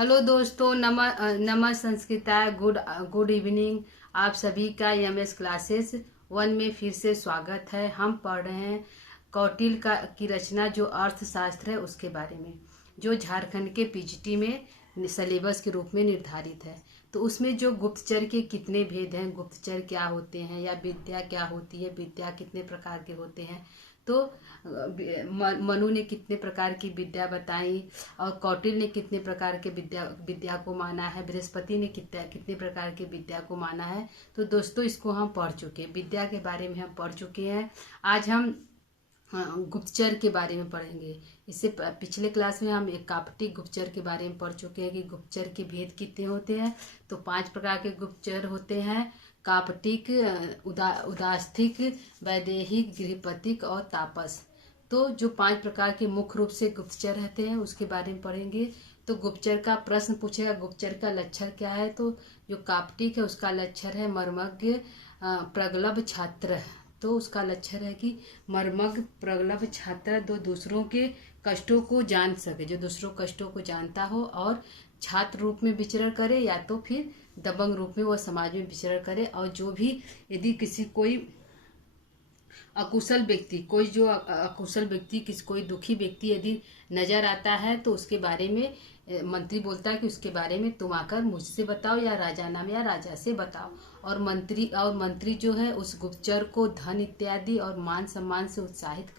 Hello दोस्तों, नमः संस्कृताय, गुड इवनिंग। आप सभी का एमएस क्लासेस 1 में फिर से स्वागत है। हम पढ़ रहे हैं कौटिल्य की रचना जो अर्थशास्त्र है उसके बारे में, जो झारखंड के पीजीटी में सिलेबस के रूप में निर्धारित है। तो उसमें जो गुप्तचर के कितने भेद हैं, गुप्तचर क्या होते हैं या विद्या क्या होती है, विद्या कितने प्रकार के होते हैं, तो मनु ने कितने प्रकार की विद्या बताई और कौटिल्य ने कितने प्रकार के विद्या को माना है, बृहस्पति ने कितने प्रकार की विद्या को माना है। तो दोस्तों इसको हम पढ़ चुके हैं, विद्या के बारे में हम पढ़ चुके हैं। आज हम गुप्तचर के बारे में पढ़ेंगे। इससे पिछले क्लास में हम एक कापटिक गुप्तचर के बारे में पढ़ चुके हैं कि गुप्तचर के भेद कितने होते हैं। तो 5 प्रकार के गुप्तचर होते हैं: कापटिक, उदास्थिक, वैदेहिक, गृहपतिक और तापस। तो जो 5 प्रकार के मुख्य रूप से गुप्तचर रहते हैं उसके बारे में पढ़ेंगे। तो गुप्तचर का प्रश्न पूछेगा, गुप्तचर का लक्षण क्या है। तो जो कापटिक है उसका लक्षण है मर्मज्ञ, प्रगल्भ छात्र। तो उसका लक्षण है कि मर्मज्ञ, प्रगल्भ छात्र, दूसरों के कष्टों को जान सके, जो दूसरों कष्टों को जानता हो और छात्र रूप में विचरण करे या तो फिर दबंग रूप में वो समाज में विचरण करे। और जो भी यदि किसी कोई अकुशल व्यक्ति, कोई दुखी व्यक्ति यदि नजर आता है तो उसके बारे में मंत्री बोलता है कि उसके बारे में तुम आकर मुझसे बताओ या राजा नाम या राजा से बताओ। और मंत्री जो है उस गुप्तचर को धन इत्यादि और मान सम्मान से उत्साहित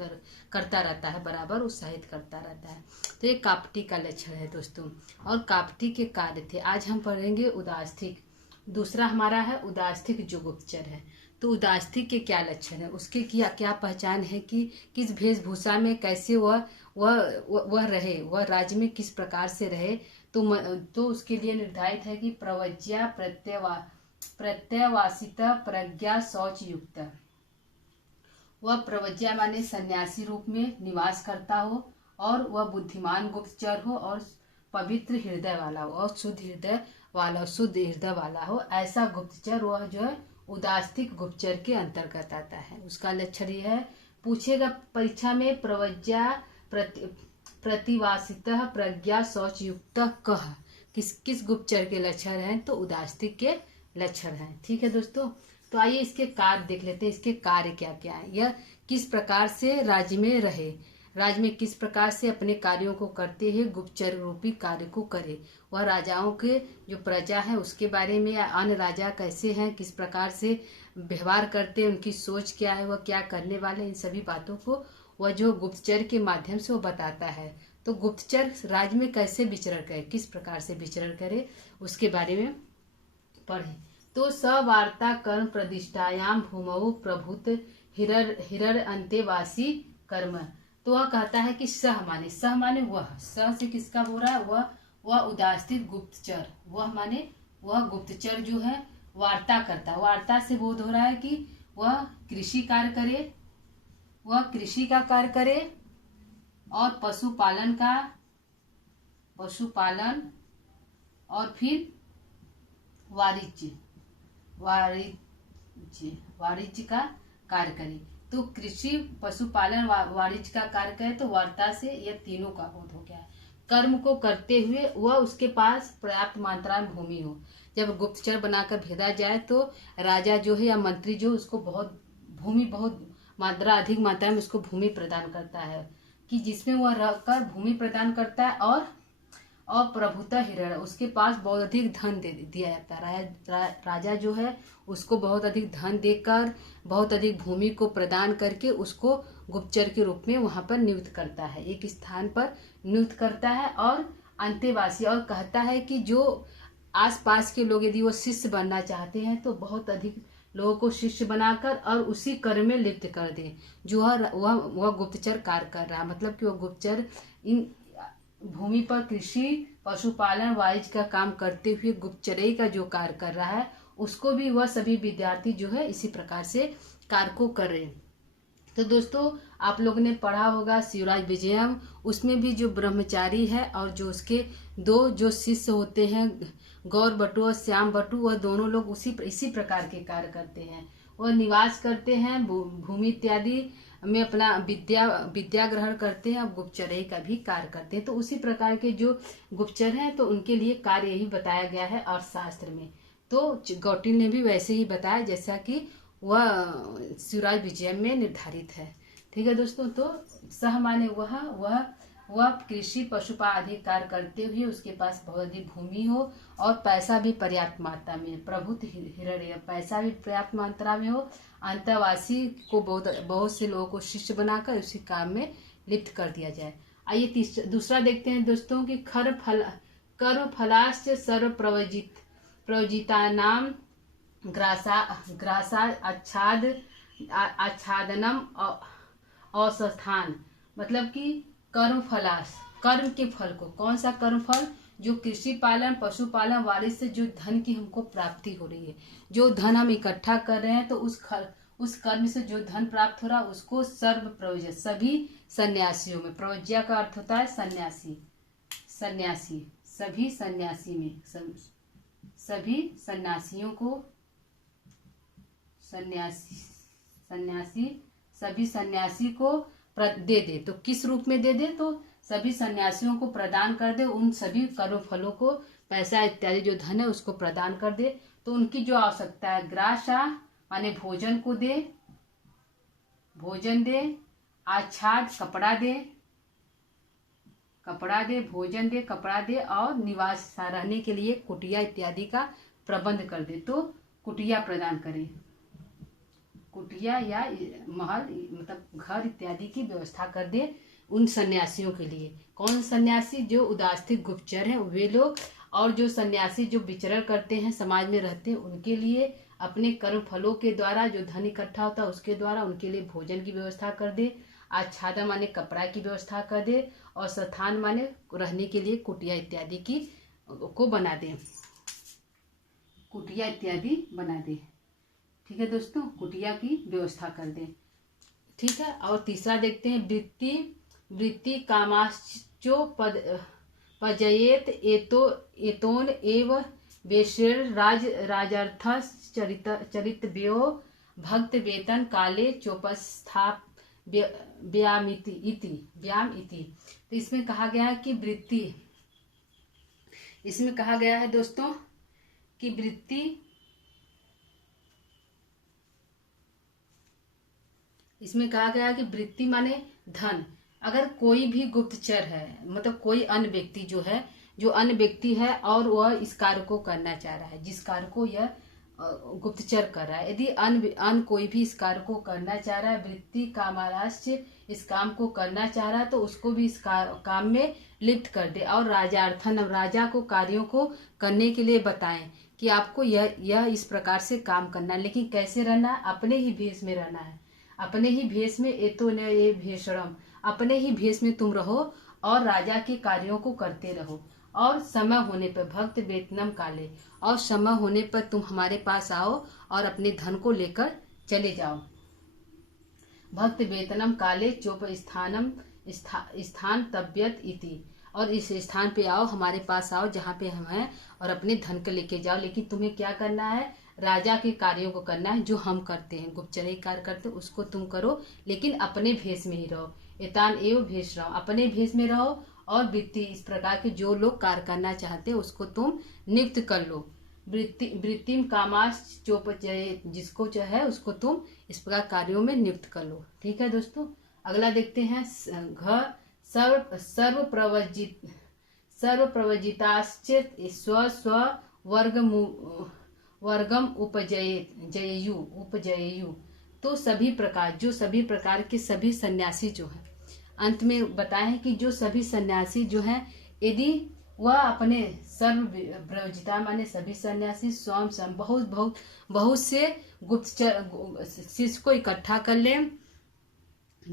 करता रहता है, बराबर उत्साहित करता रहता है। तो ये कापटी का लक्षण है दोस्तों। और कापटी के कार्य थे। आज हम पढ़ेंगे उदास्थिक। दूसरा हमारा है उदास्थिक जो गुप्तचर है। तो उदास्थिक के क्या लक्षण है, उसके क्या पहचान है कि किस वेशभूषा में कैसे वह रहे, वह राज्य में किस प्रकार से रहे। तो उसके लिए निर्धारित है कि प्रवज्या, प्रत्यवासिता, प्रज्ञा, शौच युक्त। वह प्रवज्या माने सन्यासी रूप में निवास करता हो और वह बुद्धिमान गुप्तचर हो और पवित्र हृदय वाला हो और शुद्ध हृदय वाला हो। ऐसा गुप्तचर वह जो है उदास्थिक गुप्तचर के अंतर्गत आता है। उसका लक्षण यह है, पूछेगा परीक्षा में, प्रवज्या, प्रतिवासितः, प्रज्ञा, शौच युक्त कह, किस गुप्तचर के लक्षण हैं। तो उदास्थिक के लक्षण हैं। ठीक है दोस्तों। तो आइए इसके कार्य देख लेते हैं, इसके कार्य क्या क्या है। यह किस प्रकार से राज्य में रहे, राज्य में किस प्रकार से अपने कार्यों को करते हैं, गुप्तचर रूपी कार्य को करे। वह राजाओं के जो प्रजा है उसके बारे में, या अन्य राजा कैसे हैं, किस प्रकार से व्यवहार करते हैं, उनकी सोच क्या है, वह क्या करने वाले, इन सभी बातों को वह जो गुप्तचर के माध्यम से वो बताता है। तो गुप्तचर राज्य में कैसे विचरण करे, किस प्रकार से विचरण करे, उसके बारे में पढ़े। तो सवार्ता कर्म प्रतिष्ठायाम भूमौ प्रभुत हिरर अंतेवासी कर्म। तो वह कहता है कि सह माने वह, सह से किसका हो रहा है, वह उदास्थिक गुप्तचर, वह गुप्तचर जो है वार्ता करता है। वार्ता से बोध हो रहा है कि वह कृषि का कार्य करे और पशुपालन और फिर वाणिज्य का कार्य करे। तो कृषि, पशुपालन, वाणिज्य का कार्य करे। तो वार्ता से यह तीनों का बोध हो गया है। कर्म को करते हुए वह उसके पास पर्याप्त मात्रा में भूमि हो। जब गुप्तचर बनाकर भेजा जाए तो राजा जो है या मंत्री जो, उसको अधिक मात्रा में उसको भूमि प्रदान करता है, कि जिसमें वह रहकर भूमि प्रदान करता है। और प्रभुता हिरण, उसके पास बहुत अधिक धन दिया जाता है। राजा जो है उसको बहुत अधिक धन देकर, बहुत अधिक भूमि को प्रदान करके उसको गुप्तचर के रूप में वहां पर नियुक्त करता है, एक स्थान पर नियुक्त करता है। और अंतेवासी, और कहता है कि जो आसपास के लोग यदि वो शिष्य बनना चाहते हैं तो बहुत अधिक लोगों को शिष्य बनाकर और उसी कर्म में लिप्त कर दे जो वह गुप्तचर कार्य कर रहा है। मतलब कि वह गुप्तचर इन भूमि पर कृषि, पशुपालन, वाणिज्य का काम करते हुए गुप्तचरई का जो कार्य कर रहा है उसको भी वह सभी विद्यार्थी जो है इसी प्रकार से कार्य को कर रहे हैं। तो दोस्तों आप लोगों ने पढ़ा होगा शिवराज विजयम, उसमें भी जो ब्रह्मचारी है और जो उसके 2 जो शिष्य होते हैं, गौर बटु और श्याम बटु, वह दोनों लोग इसी प्रकार के कार्य करते हैं। वह निवास करते हैं, भूमि इत्यादि में अपना विद्या ग्रहण करते हैं और गुप्तचर्या का भी कार्य करते हैं। तो उसी प्रकार के जो गुप्तचर हैं तो उनके लिए कार्य यही बताया गया है अर्थशास्त्र में। तो कौटिल्य ने भी वैसे ही बताया जैसा कि वह शिवराज विजय में निर्धारित है। ठीक है दोस्तों। तो सह माने वह कृषि पशुपालन आदि कार्य करते हुए उसके पास बहुत अधिक भूमि हो और पैसा भी पर्याप्त मात्रा में, प्रभुत हिरण्य, पैसा भी पर्याप्त मात्रा में हो, अंतवासी को बहुत से लोगों को शिष्य बनाकर उसी काम में लिप्त कर दिया जाए। आइए दूसरा देखते हैं दोस्तों कि कर्म फलाश्च सर्व प्रवजिता नाम ग्रासा आच्छादनम औसस्थान। मतलब कि कर्म फलाश, कर्म के फल को, कौन सा कर्म फल, जो कृषि पालन पशुपालन वाले से जो धन की हमको प्राप्ति हो रही है, जो धन हम इकट्ठा कर रहे हैं, तो उस कर्म से जो धन प्राप्त हो रहा है उसको सर्व प्रवज्य, सभी सन्यासियों में, प्रवज्या का अर्थ होता है सन्यासी, सभी सन्यासी में, सभी सन्यासियों को, सभी सन्यासी को दे दे। तो किस रूप में दे दे, तो सभी सन्यासियों को प्रदान कर दे, उन सभी कर्म फलों को, पैसा इत्यादि जो धन है उसको प्रदान कर दे। तो उनकी जो आवश्यकता है, ग्रासा माने भोजन को दे, भोजन दे, आच्छाद कपड़ा दे, भोजन दे, कपड़ा दे, और निवास रहने के लिए कुटिया इत्यादि का प्रबंध कर दे। तो कुटिया प्रदान करे, कुटिया या महल मतलब घर इत्यादि की व्यवस्था कर दे उन सन्यासियों के लिए। कौन सन्यासी, जो उदास्तिक गुप्तचर हैं वे लोग, और जो सन्यासी जो विचरण करते हैं समाज में रहते हैं उनके लिए अपने कर्म फलों के द्वारा जो धन इकट्ठा होता है उसके द्वारा उनके लिए भोजन की व्यवस्था कर दे, आच्छादन माने कपड़ा की व्यवस्था कर दे, और स्थान माने रहने के लिए कुटिया इत्यादि की को बना दे, कुटिया इत्यादि बना दे। ठीक है दोस्तों, कुटिया की व्यवस्था कर दे। ठीक है। और तीसरा देखते हैं, वृत्ति कामाश्चो पजयेत एतोन एव वेशेर राजर्थ चरितव्यो भक्त वेतन काले चोपस्थाप व्याम इति। तो इसमें कहा गया है कि वृत्ति, इसमें कहा गया है दोस्तों कि वृत्ति, इसमें कहा गया है कि वृत्ति माने धन। अगर कोई भी गुप्तचर है, मतलब कोई अन्य व्यक्ति जो है, जो अन्य व्यक्ति है और वह इस कार्य को करना चाह रहा है, जिस कार्य को यह गुप्तचर कर रहा है, यदि अन्य कोई भी इस कार्य को करना चाह रहा है, वृत्ति कामाराश्य इस काम को करना चाह रहा है, तो उसको भी इस काम में लिप्त कर दे। और राजार्थन, राजा को कार्यों को करने के लिए बताएं कि आपको यह इस प्रकार से काम करना है, लेकिन कैसे रहना है, अपने ही भेष में रहना है, अपने ही भेष में, एतो न ये भेषणम, अपने ही भेष में तुम रहो और राजा के कार्यों को करते रहो। और समय होने पर भक्त वेतनम काले, और समय होने पर तुम हमारे पास आओ और अपने धन को लेकर चले जाओ। भक्त वेतनम काले चोप स्थान तब्यत इति, और इस स्थान पे आओ, हमारे पास आओ जहाँ पे हम हैं, और अपने धन को लेके जाओ। लेकिन तुम्हें क्या करना है, राजा के कार्यों को करना है, जो हम करते हैं, गुप्तचर्या कार्य करते हैं उसको तुम करो, लेकिन अपने भेष में ही रहो। एतान एवं भेष रहो, अपने भेष में रहो। और वृत्ति, इस प्रकार के जो लोग कार्य करना चाहते हैं उसको तुम नियुक्त कर लो। वृत्तिम कामाश चोपचय, जिसको जो है उसको तुम इस प्रकार कार्यों में नियुक्त कर लो। ठीक है दोस्तों। अगला देखते हैं, सर्व प्रवजिताश्च स्व वर्गम उपजयेयु। तो सभी प्रकार के सभी सन्यासी जो हैं, अंत में बताएं कि जो सभी सन्यासी जो हैं, यदि वह अपने सर्व प्रवजिता माने सभी सन्यासी स्वयं बहुत से गुप्तचर शिष्य को इकट्ठा कर ले।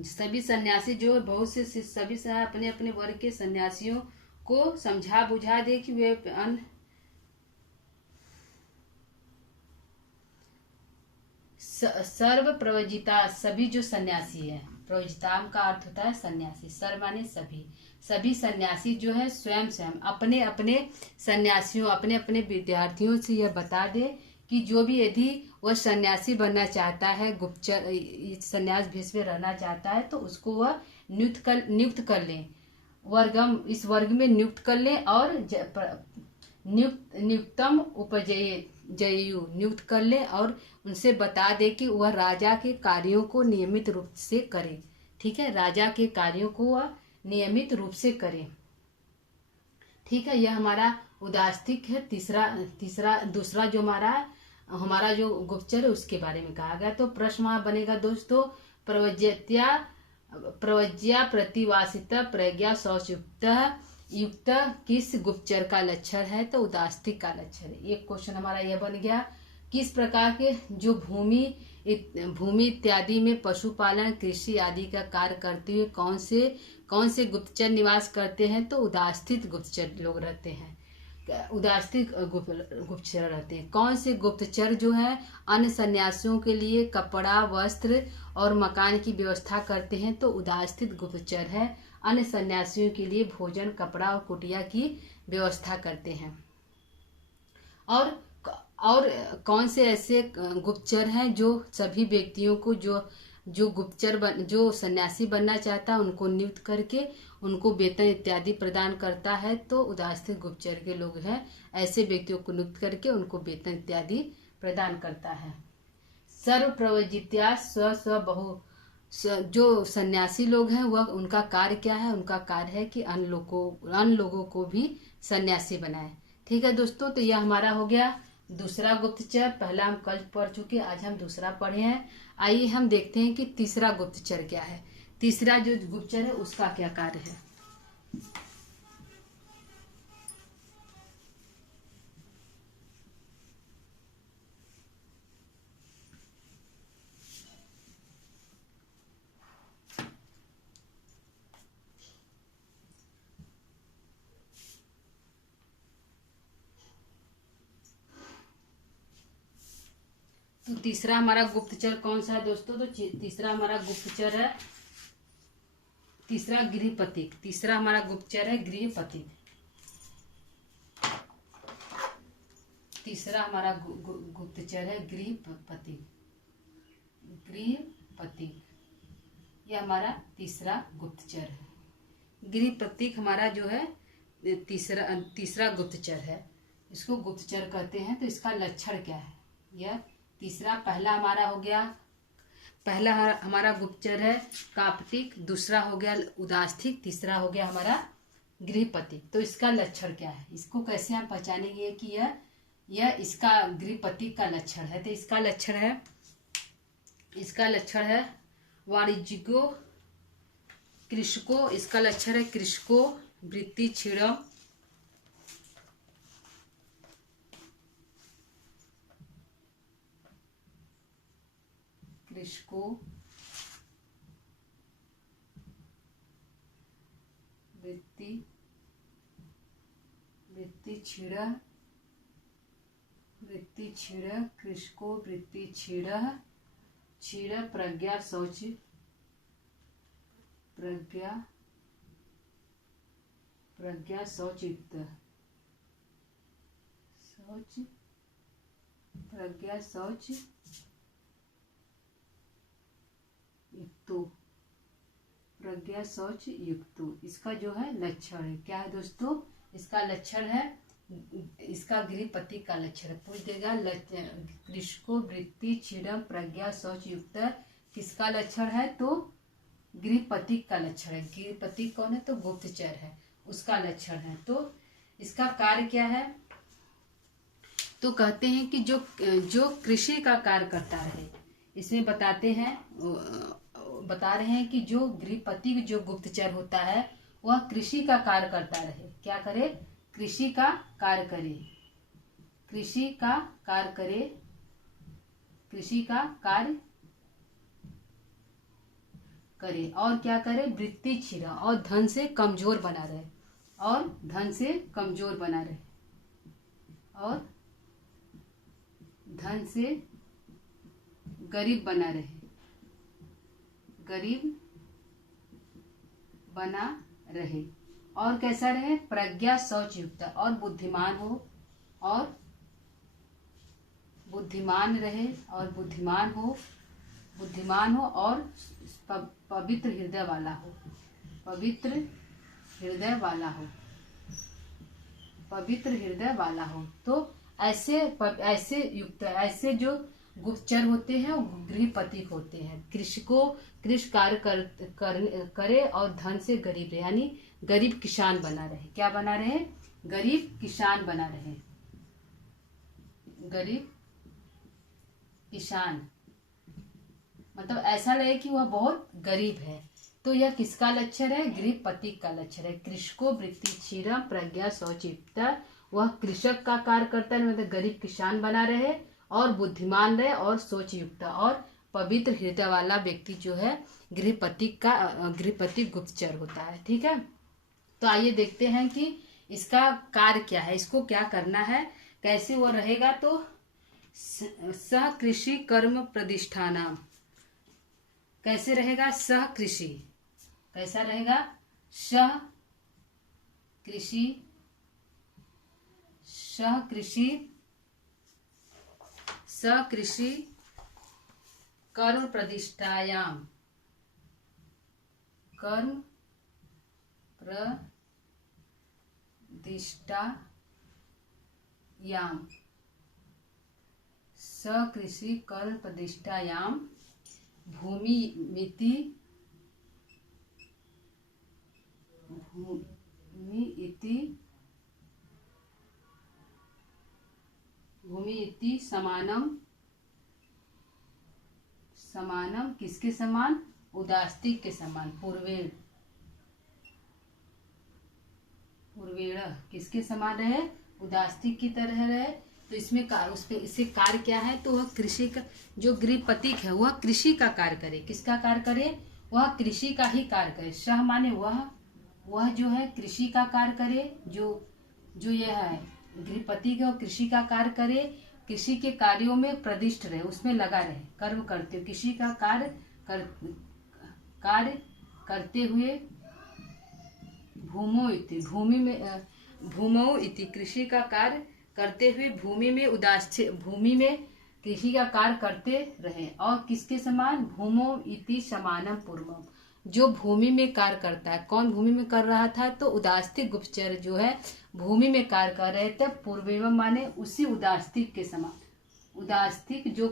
सभी सन्यासी जो बहुत से सभी अपने अपने वर्ग के सन्यासियों को समझा बुझा दे कि वे सर्व प्रवजिता, सभी जो सन्यासी है, प्रवजिता का अर्थ होता है सन्यासी, सर्व माने सभी सन्यासी जो है स्वयं अपने अपने सन्यासियों, अपने अपने विद्यार्थियों से यह बता दे कि जो भी यदि वह सन्यासी बनना चाहता है, गुप्तचर सन्यास भेष में रहना चाहता है, तो उसको वह नियुक्त कर लें, इस वर्ग में नियुक्त कर लें और नियुक्तम उपजयु नियुक्त कर ले और उनसे बता दे कि वह राजा के कार्यों को नियमित रूप से करे। ठीक है, राजा के कार्यों को वह नियमित रूप से करे। ठीक है, यह हमारा उदास्तिक है। दूसरा जो हमारा जो गुप्तचर है उसके बारे में कहा गया। तो प्रश्न वहां बनेगा दोस्तों, प्रवज्या प्रतिवासिता प्रज्ञा युक्त किस गुप्तचर का लक्षण है? तो उदास्तिक का लक्षण है। एक क्वेश्चन हमारा यह बन गया, किस प्रकार के जो भूमि इत्यादि में पशुपालन, कृषि आदि का कार्य करते हुए कौन से गुप्तचर निवास करते हैं? तो उदास्तिक गुप्तचर लोग रहते हैं, उदास्तिक गुप्तचर रहते हैं। कौन से गुप्तचर जो है अन्य सन्यासियों के लिए कपड़ा, वस्त्र और मकान की व्यवस्था करते हैं? तो उदास्तिक गुप्तचर है, अन्य सन्यासियों के लिए भोजन, कपड़ा और कुटिया की व्यवस्था करते हैं। और कौन से ऐसे गुप्तचर हैं जो सभी व्यक्तियों को जो सन्यासी बनना चाहता है उनको नियुक्त करके उनको वेतन इत्यादि प्रदान करता है? तो उदास्तिक गुप्तचर के लोग हैं, ऐसे व्यक्तियों को नियुक्त करके उनको वेतन इत्यादि प्रदान करता है। सर्व प्रवजित्या जो सन्यासी लोग हैं वह उनका कार्य क्या है? उनका कार्य है कि अन्य लोगों को भी सन्यासी बनाए। ठीक है दोस्तों, तो यह हमारा हो गया दूसरा गुप्तचर। पहला हम कल पढ़ चुके, आज हम दूसरा पढ़े हैं। आइए हम देखते हैं कि तीसरा गुप्तचर क्या है। तीसरा जो गुप्तचर है उसका क्या कार्य है। तो तीसरा हमारा गुप्तचर कौन सा है दोस्तों? तो तीसरा हमारा गुप्तचर है, तीसरा गृहपति। तीसरा हमारा गुप्तचर है गृहपति। तीसरा हमारा गुप्तचर है गृहपति। यह हमारा तीसरा गुप्तचर है। गृहपति हमारा जो है तीसरा गुप्तचर है, इसको गुप्तचर कहते हैं। तो इसका लक्षण क्या है? यह तीसरा, पहला हमारा हो गया, पहला हमारा गुप्तचर है कापटिक, दूसरा हो गया उदास्तिक, तीसरा हो गया हमारा गृहपति। तो इसका लक्षण क्या है? इसको कैसे हम पहचानेंगे कि यह इसका गृहपति का लक्षण है? तो इसका लक्षण है वाणिज्यिको कृषको। इसका लक्षण है कृषको वृत्ति क्षीणम, कृषको वृत्ति क्षीण कृषको वृत्ति क्षीण प्रज्ञा शौच युक्त प्रज्ञा शौच युक्तो। इसका जो है लक्षण है, क्या है दोस्तों? इसका लक्षण है, इसका गृहपति का लक्षण है। पूछ देगा कृषको वृत्ति क्षीण प्रज्ञा शौच युक्त किसका लक्षण है? तो गृहपति का लक्षण है। गृहपति कौन है? तो गुप्तचर है, उसका लक्षण है। तो इसका कार्य क्या है? तो कहते हैं कि जो कृषि का कार्य करता रहे। इसमें बता रहे हैं कि जो गृहपति जो गुप्तचर होता है वह कृषि का कार्य करता रहे। क्या करे? कृषि का कार्य करे और क्या करे? वृत्ति क्षीण और धन से कमजोर बना रहे और धन से गरीब बना रहे और कैसा रहे? प्रज्ञा शौच युक्त और बुद्धिमान हो और बुद्धिमान रहे और बुद्धिमान हो और पवित्र हृदय वाला हो, पवित्र हृदय वाला हो, पवित्र हृदय वाला हो। तो ऐसे जो गुप्तचर होते हैं वो गृहपति होते हैं। कृषि कार्य करे और धन से गरीब रहे, यानी गरीब किसान बना रहे। क्या बना रहे? गरीब किसान बना रहे, गरीब किसान, मतलब ऐसा लगे कि वह बहुत गरीब है। तो यह किसका लक्षण है? गृहपति का लक्षण है। कृषको वृत्ति क्षीरम प्रज्ञा शौचयुक्ता, वह कृषक का कार्य करता है, मतलब गरीब किसान बना रहे और बुद्धिमान रहे और सोचयुक्त और पवित्र हृदय वाला व्यक्ति जो है गृहपति गुप्तचर होता है। ठीक है, तो आइए देखते हैं कि इसका कार्य क्या है, इसको क्या करना है, कैसे वो रहेगा। तो सह कृषि कर्म प्रतिष्ठानाम, कैसे रहेगा? सह कृषि, कैसा रहेगा? सह कृषि कर्म प्रतिष्ठायाम, कर्म प्रतिष्ठायाम, सकृषि कर्म प्रतिष्ठायाम भूमि इति समानम किसके समान? उदास्तिक के समान, पूर्वेण किसके समान रहे? उदास्तिक की तरह रहे। तो इसमें इससे कार्य क्या है? तो वह कृषि का, जो गृहपति है वह कृषि का कार्य करे। किसका कार्य करे? वह कृषि का ही कार्य करे। सह माने वह जो है कृषि का कार्य करे, जो यह है गृहपति का कृषि का कार्य करे, कृषि के कार्यों में प्रतिष्ठ रहे, उसमें लगा रहे, कर्म करते हुए, कृषि का कार्य करते हुए भूमौ इति कृषि का कार्य करते हुए भूमि में कृषि का कार्य करते रहे। और किसके समान? भूमौ इति समानम पूर्वम, जो भूमि में कार्य करता है। कौन भूमि में कर रहा था? तो उदास्तिक गुप्तचर जो है भूमि में कार्य कर रहे थे। पूर्वेवम माने उसी उदास्तिक के समान, उदास्तिक जो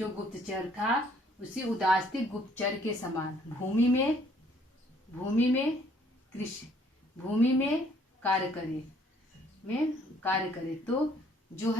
गुप्तचर था उसी उदास्तिक गुप्तचर के समान भूमि में कार्य करे। तो जो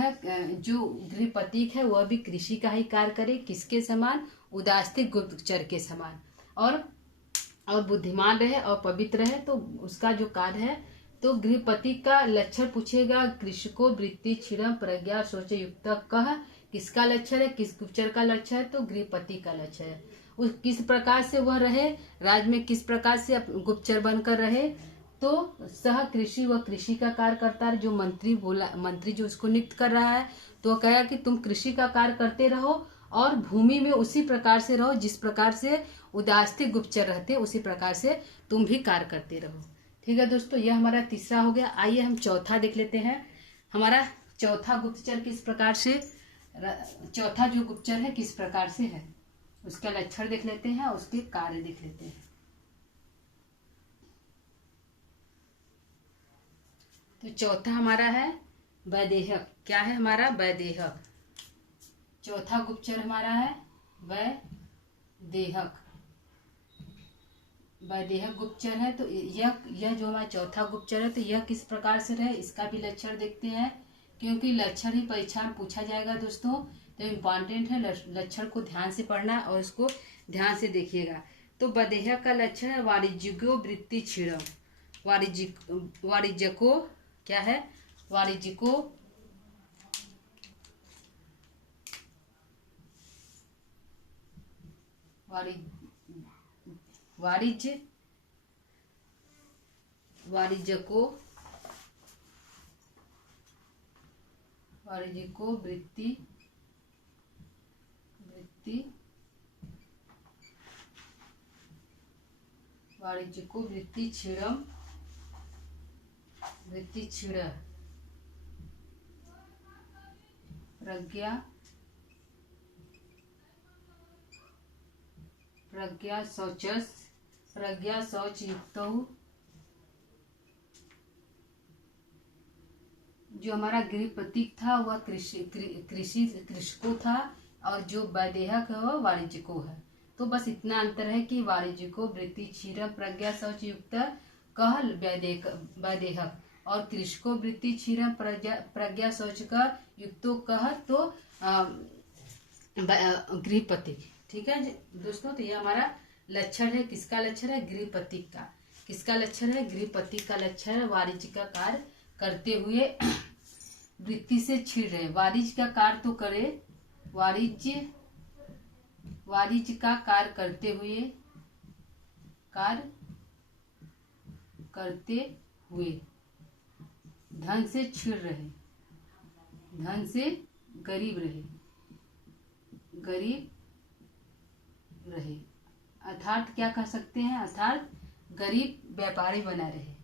गृहपति है वह भी कृषि का ही कार्य करे। किसके समान? उदास्तिक गुप्तचर के समान। और बुद्धिमान रहे और पवित्र रहे। तो उसका जो कार्य है, तो गृहपति का लक्षण पूछेगा। कृषको वृत्ति क्षीरम प्रज्ञा सोच युक्त कह, किसका लक्षण है? किस गुप्तचर का लक्षण है? तो गृहपति का लक्षण है। उस किस प्रकार से वह रहे राज्य में, किस प्रकार से गुप्तचर बनकर रहे? तो सह कृषि, वह कृषि का कार्य करता है। जो मंत्री जो उसको नियुक्त कर रहा है, तो वह कहेगा कि तुम कृषि का कार्य करते रहो और भूमि में उसी प्रकार से रहो जिस प्रकार से उदास्तिक गुप्तचर रहते, उसी प्रकार से तुम भी कार्य करते रहो। ठीक है दोस्तों, यह हमारा तीसरा हो गया। आइए हम चौथा देख लेते हैं। हमारा चौथा गुप्तचर किस प्रकार से, चौथा जो गुप्तचर है किस प्रकार से है, उसका लक्षण देख लेते हैं और उसके कार्य देख लेते हैं। तो चौथा हमारा है वैदेहक। क्या है हमारा? वैदेहक। चौथा गुप्तचर हमारा है वैदेहक। वैदेहक गुप्तचर है। तो यह जो हमारा चौथा गुप्तचर है, तो यह किस प्रकार से रहे, इसका भी लक्षण देखते हैं, क्योंकि लक्षण ही परीक्षा में पूछा जाएगा दोस्तों। तो इम्पॉर्टेंट है लक्षण को ध्यान से पढ़ना और उसको ध्यान से देखिएगा। तो वैदेहक का लक्षण है वाणिज्यिको वृत्ति क्षीणम। वाणिज्यको क्या है? वाणिज्यिको वाणिज्यिको वृत्ति क्षीणम प्रज्ञा प्रज्ञा शौचस प्रज्ञा शौच युक्तौ, जो हमारा गृह प्रतीक था वह कृषिको था और जो वैदेहक है वह वाणिज्यको है। तो बस इतना अंतर है कि वाणिज्यको वृत्ति क्षीरम प्रज्ञा शौच युक्त कह वैदेहक और कृषको वृत्ति क्षीरम प्रज्ञा शौच का युक्तो कह तो गृह प्रतीक। ठीक है दोस्तों, तो ये हमारा लक्षण है। किसका लक्षण है? गृह प्रतीक का। किसका लक्षण है? गृह प्रतीक का लक्षण है। वाणिज्य का कार्य करते हुए वृत्ति से छिड़ रहे। वाणिज्य का कार्य तो करे, वाणिज्य का कार्य करते हुए धन से छिड़ रहे, धन से गरीब रहे अर्थात क्या कह सकते हैं? अर्थात गरीब व्यापारी बना रहे,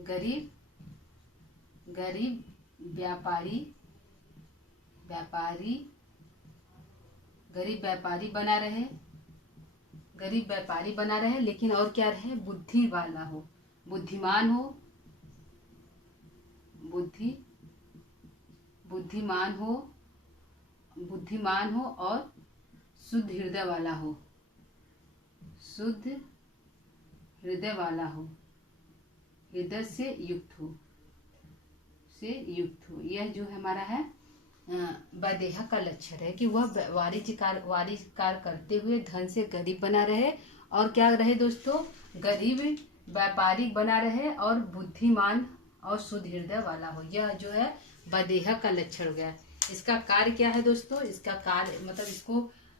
गरीब व्यापारी बना रहे, गरीब व्यापारी बना रहे। लेकिन और क्या रहे? बुद्धि वाला हो, बुद्धिमान हो और शुद्ध हृदय वाला हो, हृदय से युक्त हो। यह जो हमारा है वैदेहक का लक्षण है कि वह वाणिज्य कार्य करते हुए धन से गरीब बना रहे और क्या रहे दोस्तों? गरीब व्यापारी बना रहे और बुद्धिमान और शुद्ध हृदय वाला हो। यह जो है वैदेहक का लक्षण हो गया। इसका कार्य क्या है दोस्तों? इसका कार्य मतलब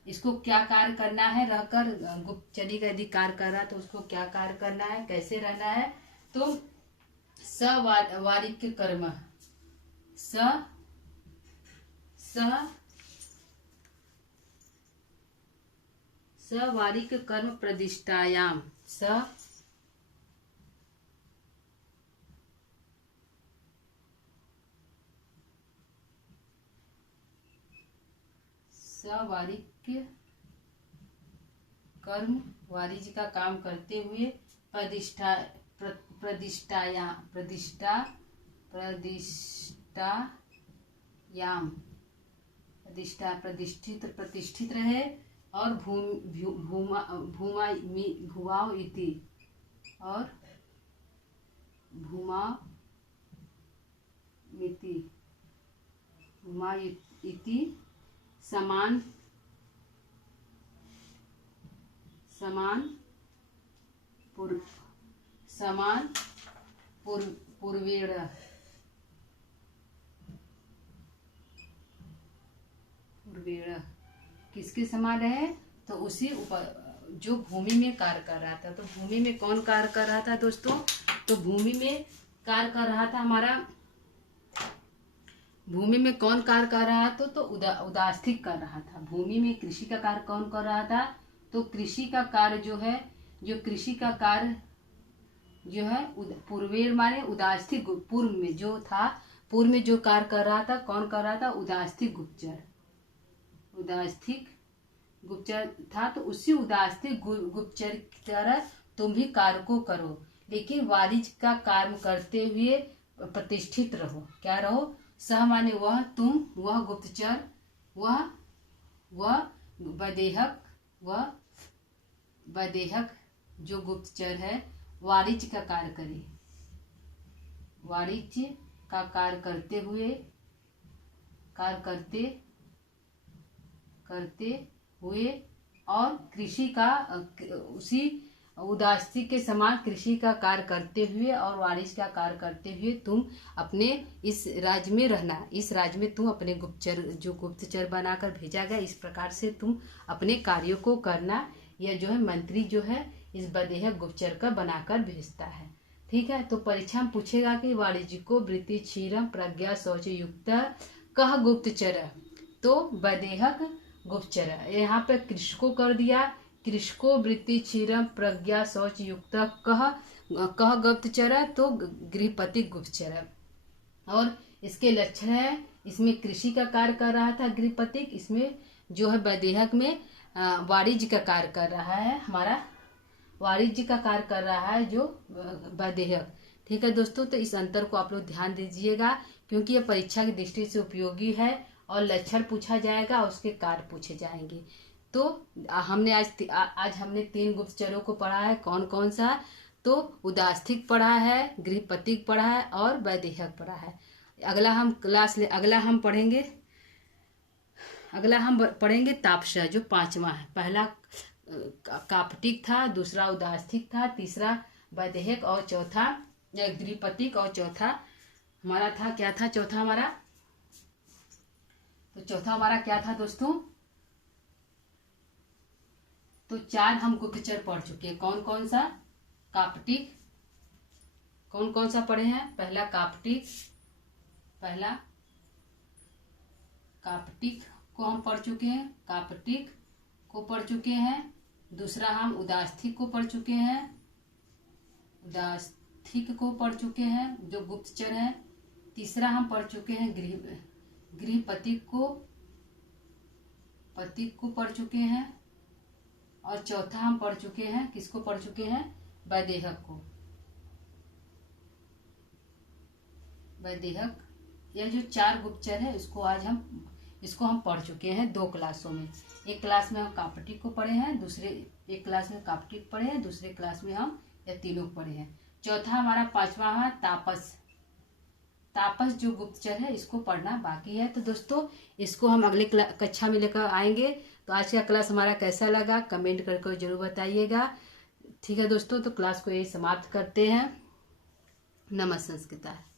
इसको क्या कार्य करना है? रहकर गुप्तचरी का यदि कार्य कर रहा तो उसको क्या कार्य करना है, कैसे रहना है? तो सवारिक कर्म, सवारिक कर्म प्रतिष्ठायाम, सवारिक कर्म वाणिज्य का काम करते हुए प्रतिष्ठित रहे और भूमाओ इति समान पूर्वेण किसके समान रहे? तो उसी जो भूमि में कार्य कर रहा था। तो भूमि में कौन कार्य कर रहा था दोस्तों? तो भूमि में कार्य कर रहा था हमारा, भूमि में कौन कार्य कर रहा था? तो उदास्थिक कर रहा था। भूमि में कृषि का कार्य कौन कर रहा था? तो कृषि का कार्य जो है, कृषि का कार्य जो है पूर्वेर माने उदास्थिक, पूर्व में जो था, पूर्व में जो कार्य कर रहा था, कौन कर रहा था? उदास्थिक गुप्तचर था। तो उसी उदास्थिक गुप्तचर की तरह तुम भी कार्य को करो, लेकिन वाणिज्य का कार्य करते हुए प्रतिष्ठित रहो। क्या रहो? सह माने वह, तुम, वह गुप्तचर, वह वैदेहक जो गुप्तचर है वाणिज्य का कार्य करे, वाणिज्य का कार्य करते हुए और कृषि का उसी उदास्ती के समान कृषि का कार्य करते हुए और वाणिज्य का कार्य करते हुए तुम अपने इस राज्य में रहना। इस राज्य में तुम अपने गुप्तचर बनाकर भेजा गया, इस प्रकार से तुम अपने कार्यों को करना। यह जो है मंत्री जो है इस वैदेहक गुप्तचर का बनाकर भेजता है। ठीक है, तो परीक्षा में पूछेगा कि वाणिज्यको वृत्ति क्षीरम प्रज्ञा शौच युक्त कह गुप्तचर, तो वैदेहक गुप्तचर। यहाँ पे कृषको कर दिया, कृषको वृत्ति क्षीरम प्रज्ञा शौच युक्त कह गुप्तचर, तो गृहपति गुप्तचर। और इसके लक्षण है, इसमें कृषि का कार्य कर रहा था गृहपति, इसमें जो है वैदेहक में वाणिज्य का कार्य कर रहा है, हमारा वाणिज्य का कार्य कर रहा है जो वैदेहक। ठीक है दोस्तों, तो इस अंतर को आप लोग ध्यान दीजिएगा, क्योंकि ये परीक्षा की दृष्टि से उपयोगी है और लक्षण पूछा जाएगा, उसके कार्य पूछे जाएंगे। तो हमने आज हमने 3 गुप्तचरों को पढ़ा है। कौन कौन सा? तो उदास्थिक पढ़ा है, गृहपतिक पढ़ा है और वैदेहक पढ़ा है। अगला हम पढ़ेंगे तापस, जो 5वां है। पहला कापटिक था, दूसरा उदास्थिक था, तीसरा वैदेहक और चौथा गृहपतिक और चौथा हमारा था, क्या था चौथा हमारा? तो चौथा हमारा क्या था दोस्तों? तो 4 हम गुप्तचर पढ़ चुके हैं। कौन कौन सा? कापटिक। कौन कौन सा पढ़े हैं? पहला कापटिक को हम पढ़ चुके हैं, कापटिक को पढ़ चुके हैं। दूसरा हम उदास्थिक को पढ़ चुके हैं, उदास्थिक को पढ़ चुके हैं जो गुप्तचर है। तीसरा हम पढ़ चुके हैं गृहपतिक को पढ़ चुके हैं। और चौथा हम पढ़ चुके हैं, किसको पढ़ चुके हैं? वैदेहक को। वैदेहक, यह जो 4 गुप्तचर है इसको हम पढ़ चुके हैं 2 क्लासों में। एक क्लास में हम कापटिक को पढ़े हैं, एक क्लास में कापटिक पढ़े हैं, दूसरे क्लास में हम यह तीनों पढ़े हैं। चौथा हमारा 5वां है तापस जो गुप्तचर है, इसको पढ़ना बाकी है। तो दोस्तों, इसको हम अगले कक्षा में लेकर आएंगे। तो आज का क्लास हमारा कैसा लगा कमेंट करके जरूर बताइएगा। ठीक है दोस्तों, तो क्लास को यही समाप्त करते हैं। नमस्ते संस्कृता।